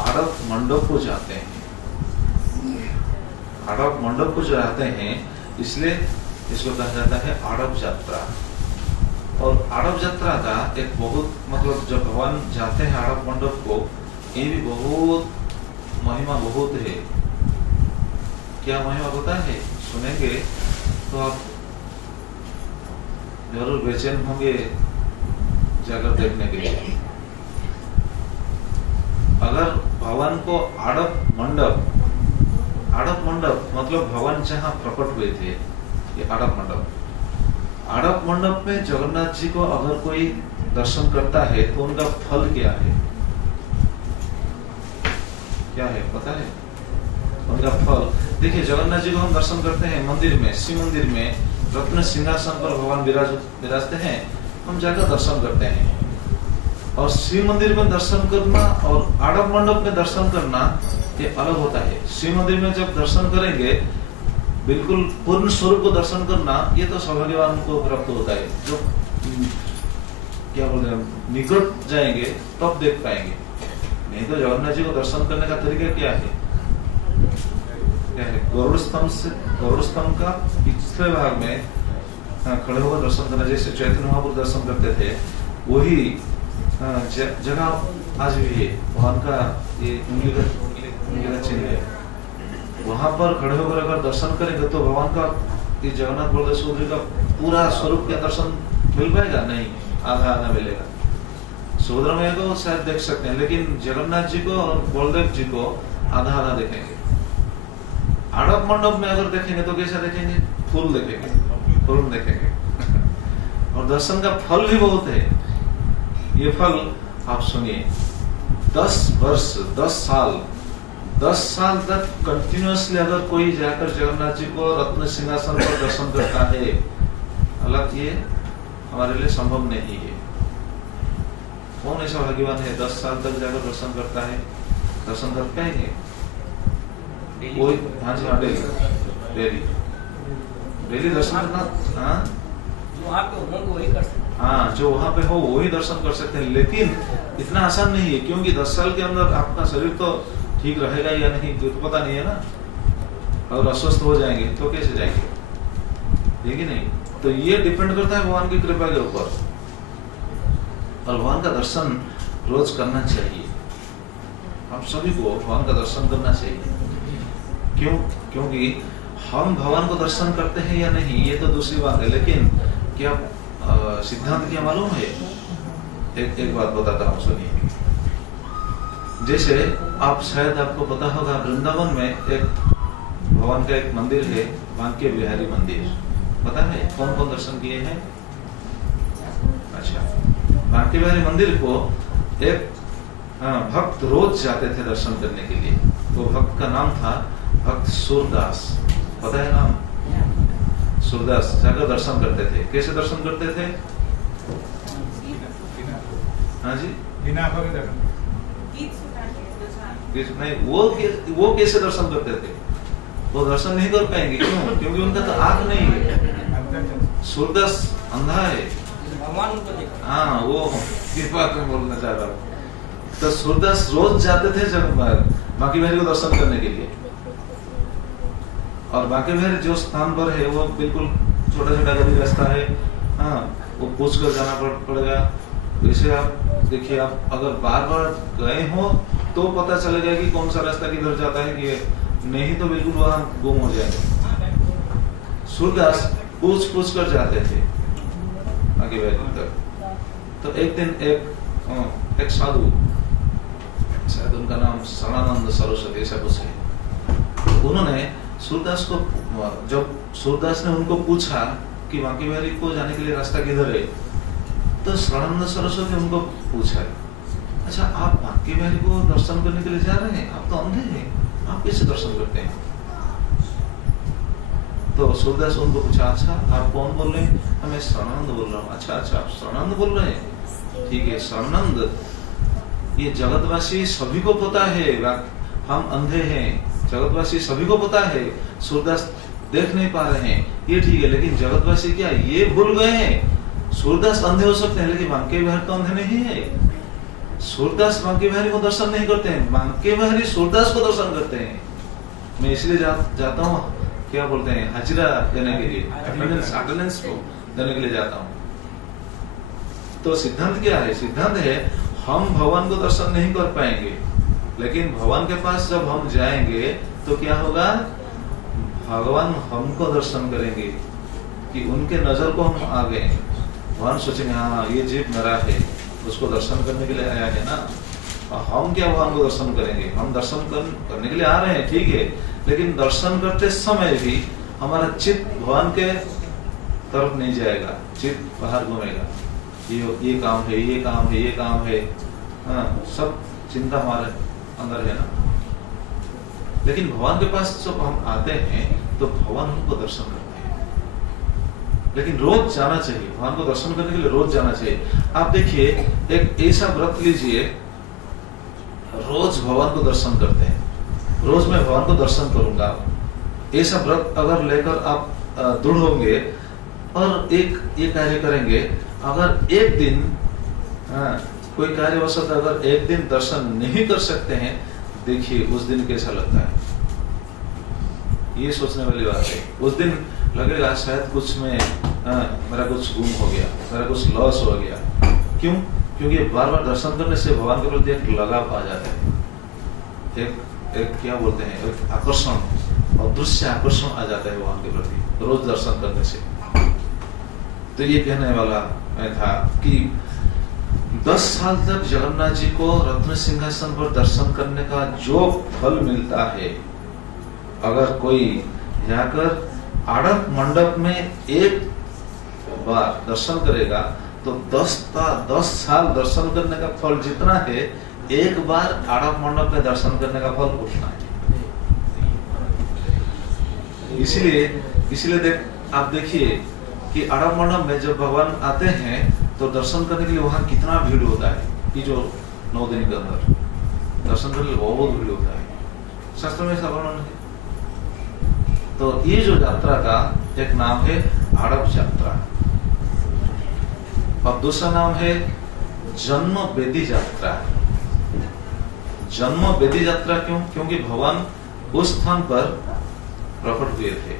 आड़प मंडप को जाते हैं। आड़प मंडप को जाते हैं, इसलिए इसको कहा जाता है आड़प यात्रा। और आड़प यात्रा का एक बहुत मतलब, जब भगवान जाते हैं आड़प मंडप को, ये भी बहुत महिमा बहुत है। क्या महिमा होता है सुनेंगे तो आप जरूर बेचैन होंगे जाकर देखने के लिए। अगर भगवान को आड़प मंडप मतलब भगवान जहाँ प्रकट हुए थे, ये आड़प मंडप में जगन्नाथ जी को अगर कोई दर्शन करता है तो उनका फल क्या है? क्या है पता है? उनका फल देखिए, जगन्नाथ जी को हम दर्शन करते हैं मंदिर में, शिव मंदिर में रत्न सिंहासन पर भगवान विराजते हैं, हम जाकर दर्शन करते हैं। और शिव मंदिर में दर्शन करना और आड़प मंडप में दर्शन करना ये अलग होता है। शिव मंदिर में जब दर्शन करेंगे, बिल्कुल पूर्ण स्वरूप को दर्शन करना, ये तो सौभाग्यवान को प्राप्त होता है। जो क्या बोलते हैं, निकट जाएंगे तब देख पाएंगे, नहीं तो जगन्नाथ जी को दर्शन करने का तरीका क्या है? गरुड़ स्तंभ का पिछले भाग में खड़े होकर दर्शन करना, जैसे चैतन्य महाप्रभु दर्शन करते थे, वही जगह आज भी है। भगवान का ये उंगली का चिन्ह है, वहां पर खड़े होकर अगर दर्शन करेंगे तो भगवान का, ये जगन्नाथ बलदेव सुभद्रा का पूरा स्वरूप का दर्शन मिल पाएगा? नहीं, आधा मिलेगा। सुभद्रा मैया को शायद देख सकते हैं, लेकिन जगन्नाथ जी को और बलदेव जी को आधा देखेंगे। आड़प मंडप में अगर देखेंगे तो कैसा देखेंगे? फूल देखेंगे और दर्शन का फल भी बहुत है। ये फल आप सुनिए, 10 साल तक कंटिन्यूअसली अगर कोई जाकर जगन्नाथ जी को रत्न सिंहासन पर दर्शन करता है, हालांकि ये हमारे लिए संभव नहीं है। कौन ऐसा भाग्यवान है 10 साल तक जाकर दर्शन करता है? दर्शन कर पाएंगे कोई? हाँ जी, हाँ, डेली दर्शन करना। हाँ, जो वहाँ पे हो वही दर्शन कर सकते हैं, लेकिन इतना आसान नहीं है, क्योंकि 10 साल के अंदर आपका शरीर तो ठीक रहेगा या नहीं तो पता नहीं है ना। और अस्वस्थ हो जाएंगे तो कैसे जाएंगे, ठीक है नहीं? तो ये डिपेंड करता है भगवान की कृपा के ऊपर। और भगवान का दर्शन रोज करना चाहिए, हम सभी को भगवान का दर्शन करना चाहिए। क्यों? क्योंकि हम भगवान को दर्शन करते हैं या नहीं ये तो दूसरी बात है, लेकिन क्या सिद्धांत क्या मालूम है? एक बात बताता हूँ, सुनिए। जैसे आप शायद आपको पता होगा, वृंदावन में एक भगवान का एक मंदिर है, बांके बिहारी मंदिर, पता है? कौन कौन दर्शन किए हैं? अच्छा, बांके बिहारी मंदिर को एक भक्त रोज जाते थे दर्शन करने के लिए। वो भक्त का नाम था भक्त सूरदास, पता है नाम? सूरदास जाकर दर्शन करते थे। कैसे दर्शन करते थे? हाँ जी, बिना आंखों के दर्शन। नहीं, वो कैसे दर्शन करते थे? वो दर्शन नहीं कर पाएंगे, क्यों? क्योंकि उनका तो आंख नहीं है। सूरदास अंधा है। हाँ, वो इस बात में बोलना चाह रहा हूँ। तो सूरदास रोज जाते थे बांके बिहारी को दर्शन करने के लिए। और बांके बिहारी जो स्थान पर है वो बिल्कुल छोटा छोटा गली रास्ता है। हाँ, वो पूछ कर जाना पड़ेगा। वैसे आप देखिए, आप अगर बार बार गए हो तो पता चलेगा कि कौन सा रास्ता किधर जाता है, कि नहीं तो बिल्कुल वहां गुम हो जाएंगे। सूरदास पूछ कर जाते थे आगे बिहारी तक। तो एक दिन एक साधु, शायद उनका नाम शरणानंद सरस्वती ऐसा कुछ है, उन्होंने सूरदास को, जब सूरदास ने उनको पूछा कि बांके बिहारी को जाने के लिए रास्ता किधर है, तो शरणानंद सरस्वती ने उनको पूछा, अच्छा आप बांके बिहारी को दर्शन करने के लिए जा रहे हैं, आप तो अंधे हैं, आप कैसे दर्शन करते हैं? तो सूरदास उनको पूछा, अच्छा आप कौन बोल रहे हैं? मैं शरणानंद बोल रहा हूँ। अच्छा आप शरणानंद बोल रहे हैं, ठीक है। शरणानंद, ये जगतवासी सभी को पता है, हम अंधे हैं, जगतवासी सभी को पता है, सूरदास देख नहीं पा रहे हैं, ये ठीक है, लेकिन जगतवासी क्या ये भूल गए हैं? सूरदास अंधे हो सकते हैं, लेकिन बांके बिहारी तो अंधे नहीं है। सूरदास बांके बिहारी को दर्शन नहीं करते हैं, बांके बिहारी सूरदास को दर्शन करते हैं। मैं इसलिए जाता हूँ, क्या बोलते हैं, हाजिरा देने के लिए, अटेंडेंस को देने के लिए जाता हूँ। तो सिद्धांत क्या है? सिद्धांत है हम भगवान को दर्शन नहीं कर पाएंगे, लेकिन भगवान के पास जब हम जाएंगे तो क्या होगा? भगवान हमको दर्शन करेंगे, कि उनके नजर को हम आ गए। भगवान सोचेंगे, हाँ ये जीव मेरा है, उसको दर्शन करने के लिए आया है ना। और हम क्या भगवान को दर्शन करेंगे? हम दर्शन करने के लिए आ रहे हैं, ठीक है, लेकिन दर्शन करते समय भी हमारा चित्त भगवान के तरफ नहीं जाएगा, चित्त बाहर घूमेगा। ये काम है, ये काम है, ये काम है, हाँ, सब चिंता हमारे अंदर है ना। लेकिन भगवान के पास जब हम आते हैं तो भगवान हमको दर्शन करते हैं। लेकिन रोज जाना चाहिए, भगवान को दर्शन करने के लिए रोज जाना चाहिए। आप देखिए, एक ऐसा व्रत लीजिए, रोज भगवान को दर्शन करते हैं, रोज मैं भगवान को दर्शन करूंगा, ऐसा व्रत अगर लेकर आप दृढ़ होंगे और एक ये कार्य करेंगे, अगर एक दिन कोई कार्यवशत अगर एक दिन दर्शन नहीं कर सकते हैं, देखिए उस दिन कैसा लगता है। ये सोचने वाली बात है। उस दिन लगेगा शायद कुछ में मेरा कुछ गुम हो गया, मेरा कुछ लॉस हो गया। क्यों? क्योंकि बार बार दर्शन करने से भगवान के प्रति एक लगाव आ जाता है, एक क्या बोलते हैं, एक आकर्षण, अदृश्य आकर्षण आ जाता है भगवान के प्रति रोज दर्शन करने से। तो ये कहने वाला मैं था कि 10 साल तक जगन्नाथ जी को रत्न सिंहासन पर दर्शन करने का जो फल मिलता है, अगर कोई जाकर आड़प मंडप में एक बार दर्शन करेगा तो 10 साल दर्शन करने का फल जितना है, एक बार आड़प मंडप में दर्शन करने का फल उतना है। इसीलिए आप देखिए कि आड़प मंडप में जब भगवान आते हैं तो दर्शन करने के लिए वहां कितना भीड़ होता है। ये जो 9 दिन के अंदर दर्शन करने के लिए बहुत भीड़ होता है, शास्त्र में ऐसा वर्णन है। तो ये जो यात्रा का एक नाम है आड़प यात्रा, और दूसरा नाम है जन्म वेदी यात्रा। जन्म वेदी यात्रा क्यों? क्योंकि भगवान उस स्थान पर प्रकट हुए थे,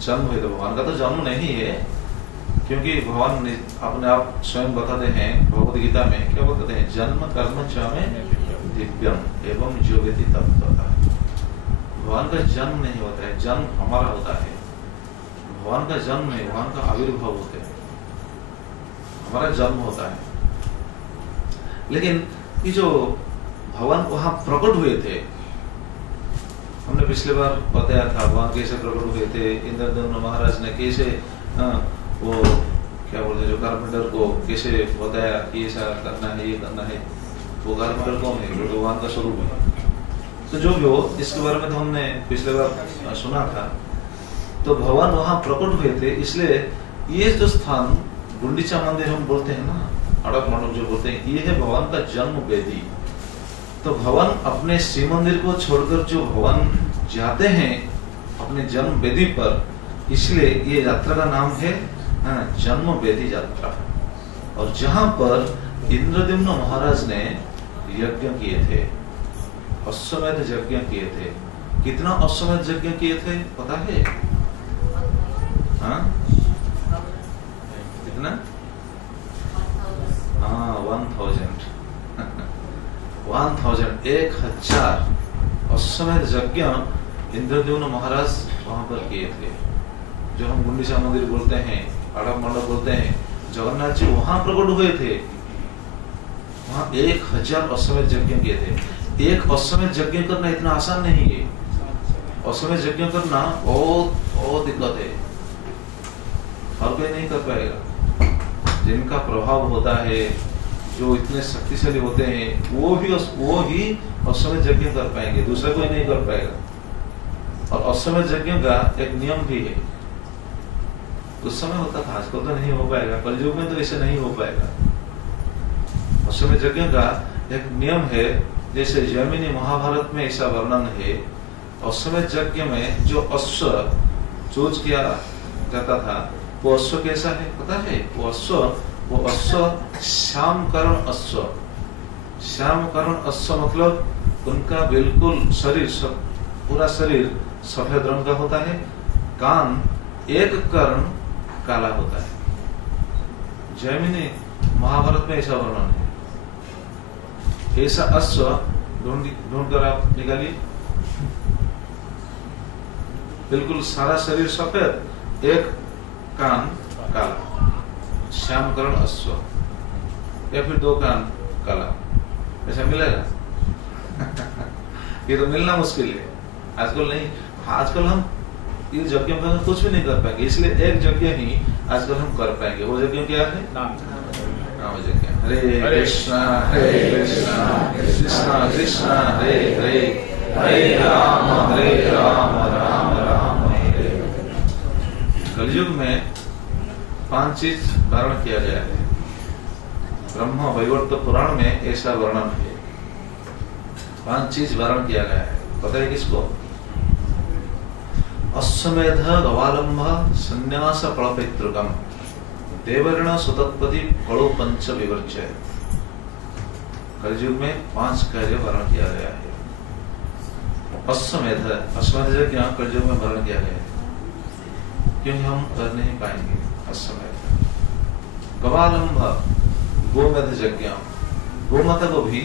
जन्म हुए थे। भगवान का तो जन्म नहीं है, क्योंकि भगवान अपने आप स्वयं बताते हैं भगवद गीता में, क्या बताते हैं, जन्म कर्म च में दिव्यम एवं जो वेति तत्त्वतः। भगवान का जन्म नहीं होता है, जन्म हमारा होता है। भगवान का जन्म नहीं, भगवान का आविर्भाव होते हैं, हमारा जन्म होता है। लेकिन ये जो भगवान वहां प्रकट हुए थे, हमने पिछले बार बताया था भगवान कैसे प्रकट हुए थे। इंद्रदम्न महाराज ने कैसे वो क्या बोलते जो कारपेंटर को कैसे बताया कि ऐसा करना है, ये करना है। वो कारपेंटर कौन है? वो भगवान का स्वरूप है। तो जो भी हो, इसके बारे में तो हमने पिछले बार सुना था। तो भगवान वहां प्रकट हुए थे, इसलिए ये जो स्थान गुंडीचा मंदिर हम बोलते हैं ना, अड़प मंडप जो बोलते हैं, ये है भगवान का जन्म वेदी। तो भगवान अपने श्री मंदिर को छोड़कर जो भगवान जाते हैं अपने जन्म वेदी पर, इसलिए ये यात्रा का नाम है जन्म वेदी यात्रा। और जहां पर इंद्रद्युम्न महाराज ने यज्ञ किए थे, अश्वमेध यज्ञ किए थे। कितना अश्वमेध यज्ञ किए थे पता है? हाँ, कितना? 1000 अश्वमेध यज्ञ इंद्रद्युम्न महाराज वहां पर किए थे। जो हम गुंडीचा मंदिर बोलते हैं, अड़प मंडप बोलते हैं, जगन्नाथ जी वहां प्रकट हुए थे। वहां 1000 अश्वमेध यज्ञ किए थे। एक अश्वमेध यज्ञ करना इतना आसान नहीं है। अश्वमेध यज्ञ करना बहुत दिक्कत है, हर कोई नहीं कर पाएगा। जिनका प्रभाव होता है, जो इतने शक्तिशाली होते हैं, वो ही अश्वमेध यज्ञ कर पाएंगे, दूसरा कोई नहीं कर पाएगा। और अश्वमेध यज्ञ का एक नियम भी है। उस समय होता था, आजकल तो नहीं हो पाएगा, कलयुग में तो ऐसे नहीं हो पाएगा। अश्वमेध यज्ञ का एक नियम है, जैसे जैमिनी महाभारत में ऐसा वर्णन है। अश्वमेध यज्ञ में जो अश्व चूज किया जाता था, वो अश्व कैसा है पता है? वो अश्व श्यामकरण अश्व। श्यामकरण अश्व मतलब उनका बिल्कुल शरीर, पूरा शरीर सफेद रंग का होता है, कान एक कर्ण काला होता है। जैमिनी महाभारत में ऐसा वर्णन है। ऐसा अश्व ढूंढ कर आप निकालिए, बिल्कुल सारा शरीर सफेद, एक कान काला, श्यामकरण अश्व। या फिर 2 कान काला, ऐसा मिलेगा? ये तो मिलना मुश्किल है, आजकल नहीं। आजकल हम ये यज्ञ में कुछ भी नहीं कर पाएंगे, इसलिए एक यज्ञ ही आजकल हम कर पाएंगे। वो यज्ञ क्या है? नाम यज्ञ। हरे कृष्णा कृष्णा कृष्णा हरे हरे, हरे राम राम राम हरे। कलयुग में 5 चीज धारण किया गया है। ब्रह्म वैवर्त पुराण में ऐसा वर्णन है, 5 चीज धारण किया गया है। पता है किसको? अश्वमेध गवालंब संन्यास फलपितृकम देवऋण सुतत्पति फलो पंच विवर्च्य। कलयुग में 5 कार्य वर्णन किया गया है। अश्वमेध यज्ञ कलयुग में वर्णन किया गया है, क्योंकि हम कर नहीं पाएंगे अश्वमेध। गवालंब गोमेध यज्ञ, गोमाता को भी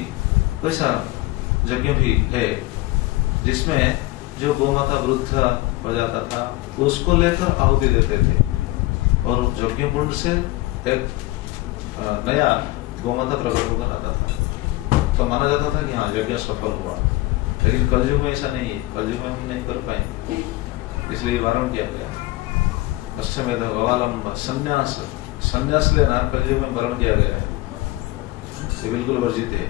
वैसा यज्ञ भी है, जिसमें जो गोमाता वृद्ध हो जाता था, उसको लेकर आहुति देते थे, और यज्ञ कुंड से एक नया गोमाता प्रकट होकर आता था, तो माना जाता था कि हाँ यज्ञ सफल हुआ। लेकिन कलयुग में ऐसा नहीं है, कलयुग में हम नहीं कर पाएंगे, इसलिए वारण किया गया। अश्वमेध गवालंब संन्यास लेना कलयुग में वर्ण किया गया है, ये बिल्कुल वर्जित है।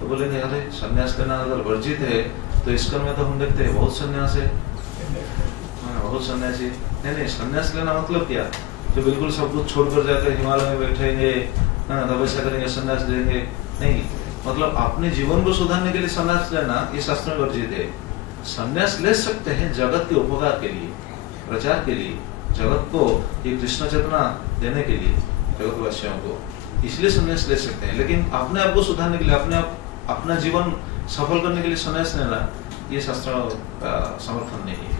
तो बोलेंगे अरे संन्यास लेना अगर वर्जित है तो इसका में तो हम देखते हैं बहुत संन्यास है, बहुत सन्यासी। नहीं, संन्यास लेना मतलब क्या? जो बिल्कुल सब कुछ छोड़कर जाकर हिमालय में बैठेंगे, तपस्या करेंगे, संन्यास लेंगे, नहीं। मतलब अपने जीवन को सुधारने के लिए संन्यास लेना ये शास्त्र में वर्जित है। संन्यास ले सकते हैं जगत के उपकार के लिए, प्रचार के लिए, जगत को ये कृष्ण चेतना देने के लिए, जगतवासियों को, इसलिए संन्यास ले सकते हैं। लेकिन अपने आप को सुधारने के लिए, अपना जीवन सफल करने के लिए संन्यास लेना ये शास्त्र का समर्थन नहीं है।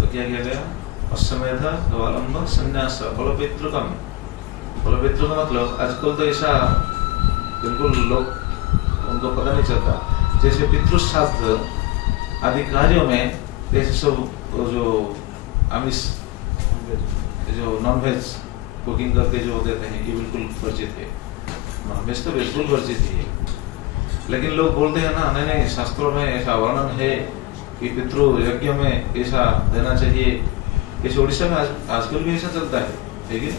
तो क्या किया गया? अश्वमेध गवालंब संन्यास फलपितृकम। फलपितृ का मतलब आजकल तो ऐसा बिल्कुल लोग उनको पता नहीं चलता। जैसे पितृ श्राद्ध आदि कार्यों में ऐसे सब जो आमिष जो नॉनवेज कुकिंग करके जो देते हैं ये बिल्कुल वर्जित है। नॉनवेज तो बिल्कुल वर्जित ही है, लेकिन लोग बोलते हैं ना नहीं नहीं शास्त्रों में ऐसा वर्णन है कि पितृ यज्ञ में ऐसा देना चाहिए। इस उड़ीसा में आजकल भी ऐसा चलता है कि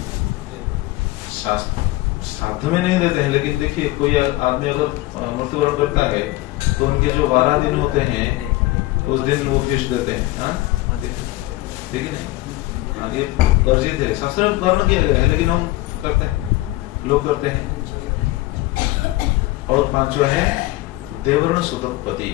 श्राद्ध में नहीं देते हैं, लेकिन देखिए कोई आदमी अगर मृत्युवरण करता है तो उनके जो 12 दिन होते हैं उस दिन वो फिश देते हैं। हाँ ठीक है नहीं, हाँ ये वर्जित है, शास्त्र में वर्ण किया गया है, लेकिन हम करते हैं, लोग करते हैं। और 5वां है देवर्ण सुतपति।